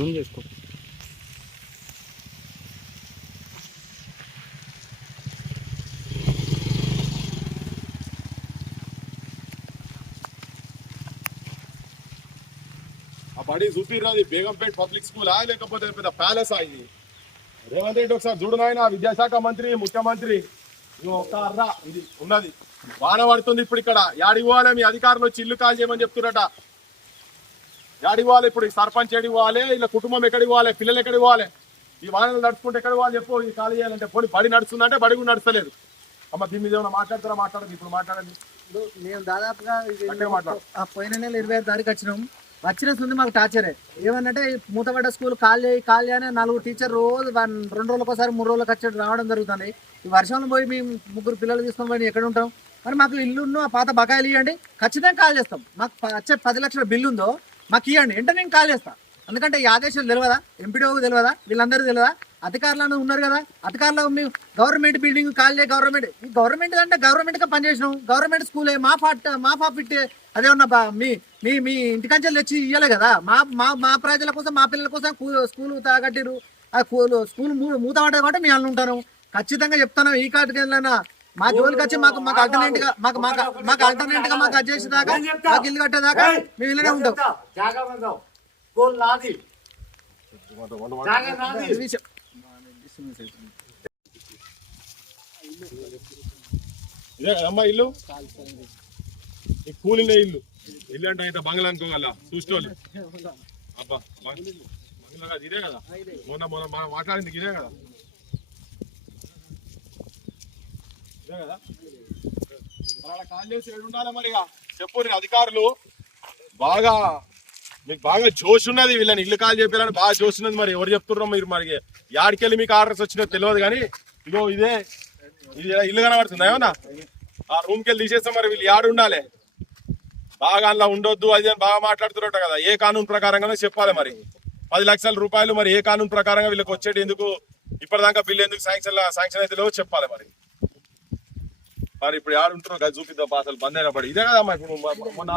Zoom చేసుకో. ఆ బడి చూపిర్రది బేగంపేట్ పబ్లిక్ స్కూలా లేకపోతే పెద్ద ప్యాలెస్ ఇది? రేవంత్ రెడ్డి ఒకసారి చూడు నాయన, విద్యాశాఖ మంత్రి ముఖ్యమంత్రి ఒక అర్ర ఇది ఉన్నది. వాన పడుతుంది ఇప్పుడు ఇక్కడ. యాడికి పోవాలి? మీ అధికారులు వచ్చి ఇల్లు కాల్ చేయమని చెప్తున్నట. యాడికి పోవాలి ఇప్పుడు? సర్పంచ్ ఎడికి పోవాలి? ఇలా కుటుంబం ఎక్కడికి పోవాలి? పిల్లలు ఎక్కడికి పోవాలి? ఈ వానలు నడుచుకుంటే ఎక్కడికి పోవాలి చెప్పు? ఇది ఖాళీ చేయాలంటే పోనీ బడి నడుస్తుందంటే బడి కూడా నడుస్తలేదు. అమ్మ దీని మీద ఏమైనా మాట్లాడతారా? మాట్లాడదు. ఇప్పుడు మాట్లాడండి. మేము దాదాపుగా పోయిన నెల 26 తారీఖు వచ్చిన ఉంది. మాకు టార్చరే ఏమన్నంటే మూతపడ్డ స్కూల్ ఖాళీ అని 4 టీచర్ రోజు 2 రోజులకు ఒకసారి 3 రోజులకు వచ్చి రావడం జరుగుతుంది. ఈ వర్షంలో పోయి మేము 3 పిల్లలు తీసుకొని పోయి ఎక్కడ ఉంటాం? మరి మాకు ఇల్లును ఆ పాత బకాయిలు ఇవ్వండి, ఖచ్చితంగా కాల్ చేస్తాం. మాకు వచ్చే 10 లక్షల బిల్లు ఉందో మాకు ఇవ్వండి, వెంటనే నేను కాల్ చేస్తాను. ఎందుకంటే ఈ ఆదేశాలు తెలియదా? ఎంపీడీఓకి తెలియదా? వీళ్ళందరూ తెలియదా? అధికారులను ఉన్నారు కదా, అధికారులు మేము గవర్నమెంట్ బిల్డింగ్ కాల్ చేయ గవర్నమెంట్ అంటే గవర్నమెంట్గా పనిచేసినాం. గవర్నమెంట్ స్కూలే మా ప్రాఫిట్ అదే ఉన్న మీ ఇంటికంచెలు తెచ్చి ఇవ్వాలి కదా. మా ప్రజల కోసం మా పిల్లల కోసం స్కూల్ కట్టిరు. ఆ స్కూల్ మూతపడ్డది కాబట్టి మేము ఉంటాను. ఖచ్చితంగా చెప్తాను. ఈ కార్డుకి వెళ్ళినా మా జోలికి వచ్చి మాకు ఆల్టర్నేట్ గా మాకు అది చేసేదాకా మాకు ఇల్లు కట్టేదాకా మేము ఇల్లనే ఉంటాం. ఇదే కదమ్మా ఇల్లు? ఈ కూలిన ఇల్లు అంటే అయితే బంగ్లా అనుకోగల చూసుకోవాలి. అబ్బా బంగ్లా కాదు, ఇదే కదా మొన్న మనం మాట్లాడింది. ఇదే కదా కాల్ చేసి ఉండాలి. మరి చెప్పు అధికారులు. బాగా మీకు బాగా జోష్ ఉన్నది, వీళ్ళని ఇల్లు కాల్ చెప్పాలని బాగా జోష్ ఉన్నది. మరి ఎవరు చెప్తున్నారో మీరు మరి యాడికెళ్ళి మీకు ఆర్డర్స్ వచ్చినో తెలియదు కానీ ఇగో ఇది ఇల్లు కనబడుతుంది ఏమన్నా? ఆ రూమ్కి వెళ్ళి తీసేస్తాం. మరి వీళ్ళు యాడు ఉండాలి? బాగా అలా ఉండొద్దు అది అని బాగా మాట్లాడుతున్నట్టు కదా. ఏ కానూన్ ప్రకారంగానే చెప్పాలి. మరి 10 లక్షల రూపాయలు మరి ఏ కానూన్ ప్రకారంగా వీళ్ళకి వచ్చేటి ఎందుకు? ఇప్పటిదాకా బిల్లు ఎందుకు శాంక్షన్ అయితే లేవో చెప్పాలి. మరి ఇప్పుడు యాడు ఉంటున్నావు కదా చూపిద్దాం. అసలు బంద్ అయిన పడి ఇదే కదా ఇప్పుడు మొన్న